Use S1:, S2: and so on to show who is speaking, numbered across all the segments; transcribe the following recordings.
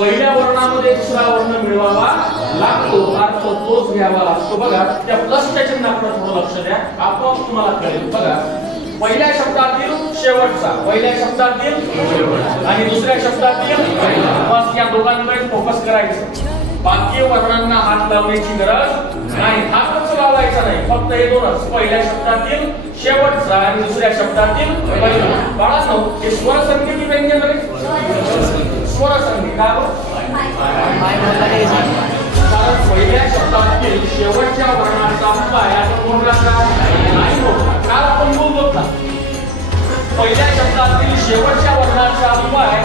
S1: पहिल्या वर्णामध्ये दुसरा वर्ण मिळवावा लागतो. अर्थ तोच घ्यावा लागतो. बघा त्या प्लसच्या चिन्हाकडे थोडं लक्ष द्या. आपोआप तुम्हाला कळेल. बघा पहिल्या शब्दातील शेवटचा पहिल्या शब्दातील आणि दुसऱ्या शब्दातील बस या दोघांकडे फोकस करायचं. बाकी वर्णांना हात लावण्याची गरज नाही. हातच लावायचा नाही. फक्त हे दोनच. पहिल्या शब्दातील शेवटचा आणि दुसऱ्या शब्दातील पहिला. बाळांनो हे स्वरसंकेती व्यंजन आहे स्वरसंधी का कारण पहिल्या शब्दातील शेवटच्या वर्णाचा उपाय आपण मोडला का? नाही हो. मोडला काल आपण बोललो ना पहिल्या शब्दातील शेवटच्या वर्णाचा उपाय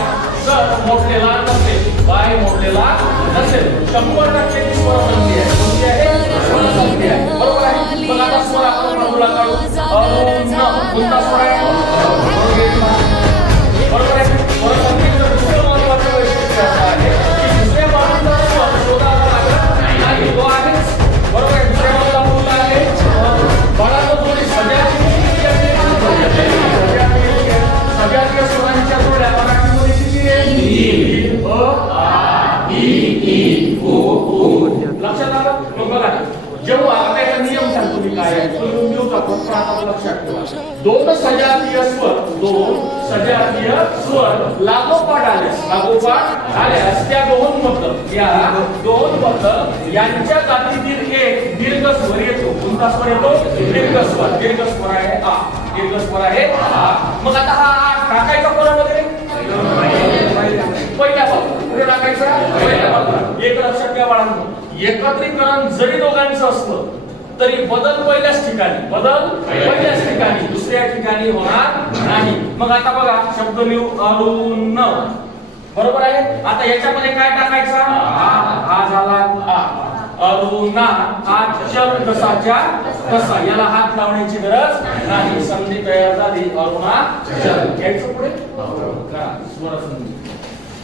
S1: जर मोडलेला नसेल बाय मोडलेला नसेल शंभर टक्के लक्षात आलं? मग बघा जेव्हा आता याचा नियम सांगतो मी काय आहे देऊ का? पण आता लक्षात ठेवा. दोन सजातीय स्वर दोन सजातीय स्वर लागोपाठ आल्यास लागोपाठ आल्यास त्या दोन मत. या दोन मत यांच्या जातीतील एक दीर्घ स्वर येतो. कोणता स्वर येतो? दीर्घ स्वर दीर्घ स्वर आहे आ. दीर्घ स्वर आहे आ. मग आता हा आ टाकायचा कोणामध्ये पहिल्या बाजूला पुढे टाकायचा? एक लक्षात घ्या बाळांनो. एकत्रीकरण जरी दोघांचं असलं तरी बदल पहिल्याच ठिकाणी. बदल पहिल्याच ठिकाणी. दुसऱ्या ठिकाणी होणार नाही. मग आता बघा शब्द लिहू अरुण. बरोबर आहे? आता याच्यामध्ये काय टाकायचा? हा झाला. अरुणा. हा चल कसाच्या कसा. याला हात लावण्याची गरज नाही. संधी तयार झाली. अरुणा. चल. घ्यायचं पुढे? हो. स्वर संधी.